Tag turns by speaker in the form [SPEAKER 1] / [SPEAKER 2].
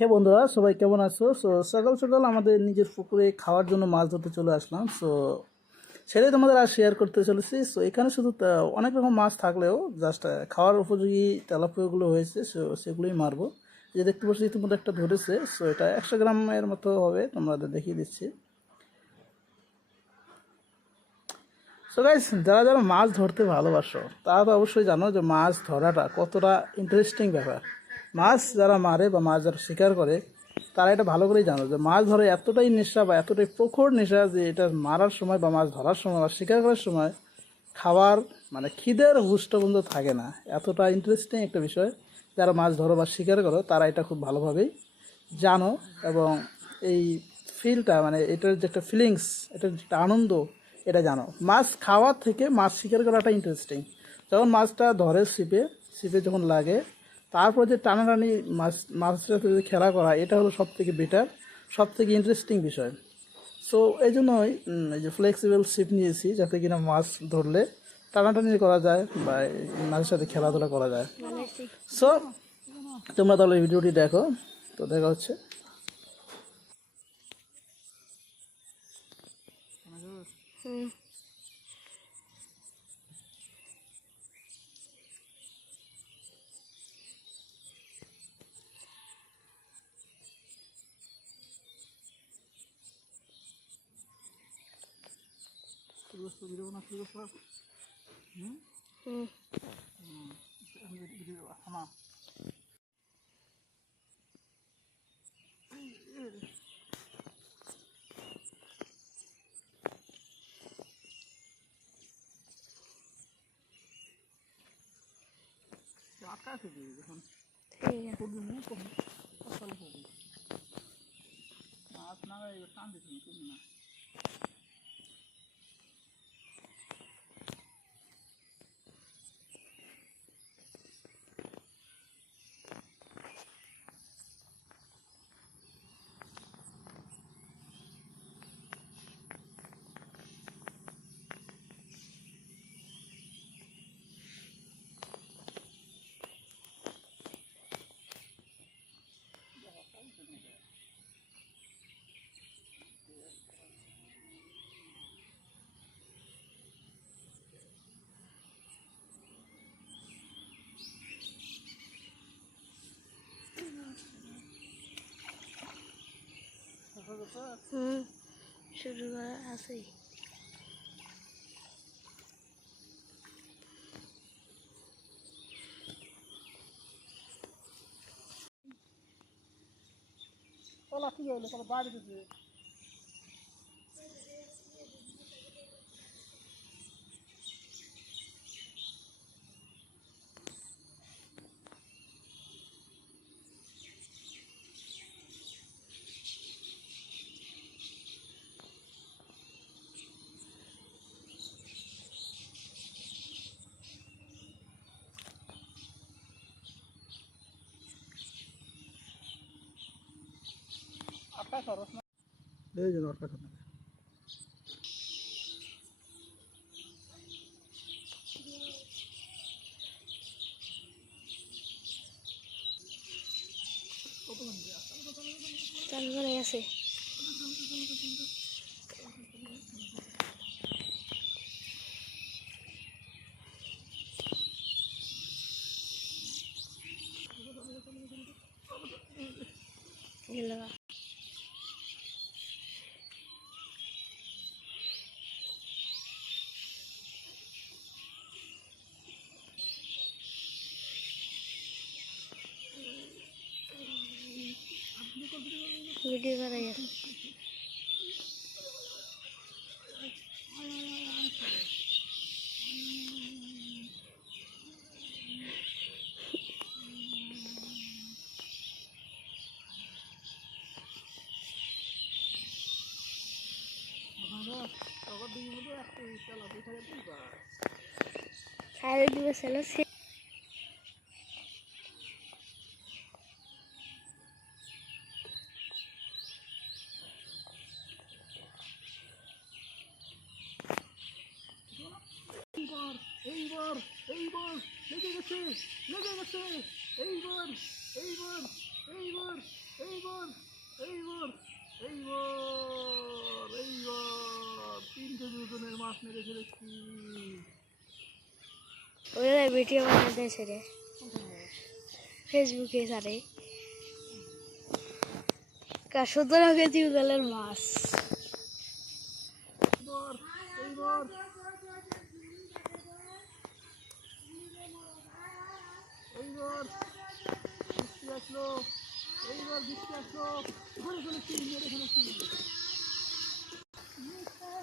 [SPEAKER 1] হে বন্ধুরা, সবাই কেমন আছো? সো সকাল সকাল আমাদের নিজের পুকুরে খাওয়ার জন্য মাছ ধরতে চলে আসলাম। সো সেটাই তোমাদের আর শেয়ার করতে চলেছি। সো এখানে শুধু অনেক রকম মাছ থাকলেও জাস্ট খাওয়ার উপযোগী তেলাপিয়াগুলো হয়েছে। সো সেগুলোই মারবো। যে দেখতে পাচ্ছি ইতিমধ্যে একটা ধরেছে। সো এটা একশো গ্রামের মতো হবে, তোমাদের দেখিয়ে দিচ্ছি। সো গাইস যারা যারা মাছ ধরতে ভালোবাসো, তারা তো অবশ্যই জানো যে মাছ ধরাটা কতটা ইন্টারেস্টিং ব্যাপার। মাছ যারা মারে বা মাছ যারা শিকার করে, তারা এটা ভালো করেই জানো যে মাছ ধরে এতটাই নেশা বা এতটাই প্রখর নেশা যে এটা মারার সময় বা মাছ ধরার সময় বা শিকার করার সময় খাবার মানে খিদের হুষ্ট বন্ধ থাকে না। এতটা ইন্টারেস্টিং একটা বিষয়। যারা মাছ ধরো বা শিকার করো, তারা এটা খুব ভালোভাবেই জানো এবং এই ফিলটা মানে এটার যে একটা ফিলিংস এটার যে একটা আনন্দ, এটা জানো। মাছ খাওয়ার থেকে মাছ শিকার করাটা ইন্টারেস্টিং যখন মাছটা ধরে ছিপে ছিপে যখন লাগে তারপর যে টানাটানি মাছ সাথে যে খেলা করা, এটা হলো সব থেকে বেটার সব থেকে ইন্টারেস্টিং বিষয়। সো এই জন্যই এই যে ফ্লেক্সিবল শিপ নিয়েছি যাতে কিনা মাছ ধরলে টানাটানি করা যায় বা মাছের সাথে খেলাধুলা করা যায়। সো তোমরা তাহলে ভিডিওটি দেখো, তো দেখা হচ্ছে।
[SPEAKER 2] হুম। হুম
[SPEAKER 1] আটকা আছে কি যখন
[SPEAKER 2] ঠিক আছে
[SPEAKER 1] করবি মুখ কম সকালে করবি মাছ না এবার টান দিচ্ছি না?
[SPEAKER 2] হুম শুরু করা আছে
[SPEAKER 1] কলা কি হলো কলা বাড়ি দিতে এই যে
[SPEAKER 2] চালু আছে। গেল ভিডিও করা গেছে খাই দিবে ছিল
[SPEAKER 1] এইবার এইবার এইবার লেগে গেছে লেগে গেছে এইবার এইবার এইবার
[SPEAKER 2] এইবার এইবার এইবার এইবার মাছ মেরে ফেলেছি
[SPEAKER 3] ওরা ভিডিও দিয়েছে রে ফেসবুকে সারে সতেরো কেজি গেলের মাছ
[SPEAKER 2] এইবার এইবার এইবার বৃষ্টি আসলো এইবার বৃষ্টি আসলো। ফেলেছি মেরে ফেলেছি কোথায়